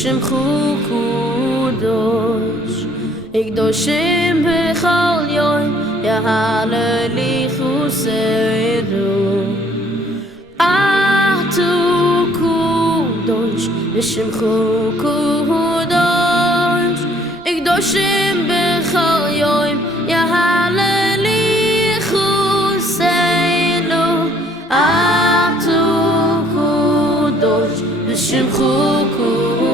ושמחו קודש יקדושים בכל יום יהללו סיירו אתו קודש ושמחו קודש יקדושים בכל יום יהללו סיירו אתו קודש ושמחו קודש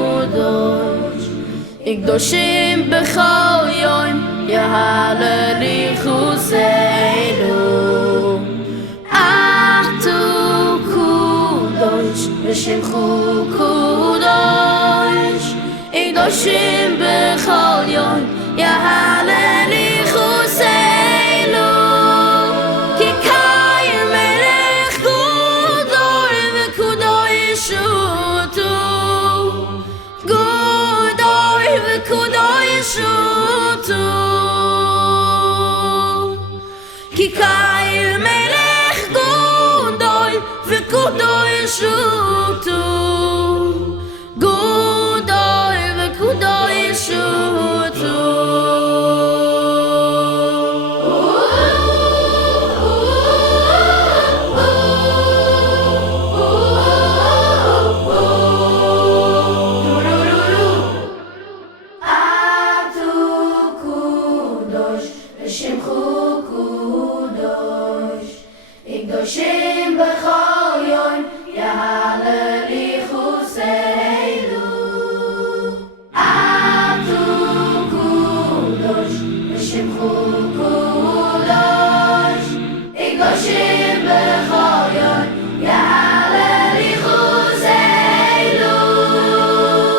יקדושים בכל יום יהללו סיירו אתו קודש ושמחו קודש יקדושים בכל יום יהללו סיירו כי קיים מלך גדול וקדוש כי קיים מלך גדול וקדוש אותו גדול וקדוש אותו ושמחו קודש יקדושים בכל יום יהללו סיירו אתו קודש ושמחו קודש יקדושים בכל יום יהללו סיירו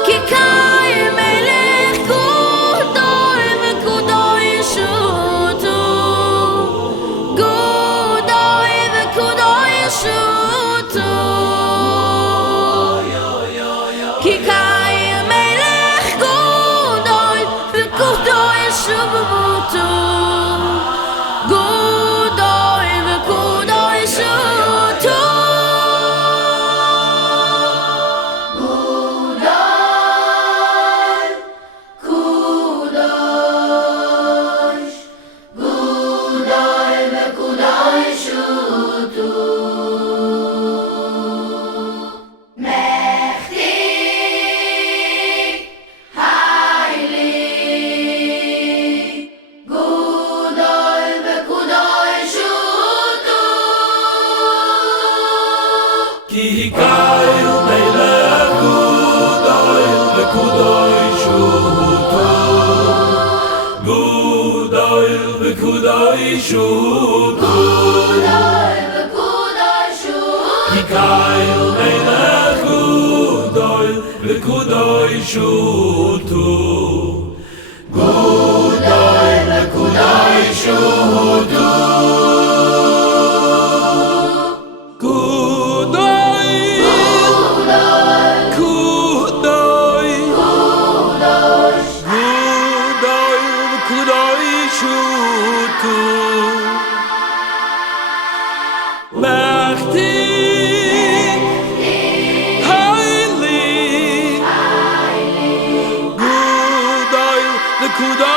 כי קיים מלך גדול וקדוש כי קיים מלך גדול וקדוש אותו גדול וקדוש אותו גדול וקדוש אותו כי קיים מלך גדול וקדוש אותו גדול וקדוש אותו כי קיים מלך גדול וקדוש אותו גדול וקדוש אותו mächtig, heilig, Gudai, the Kudai.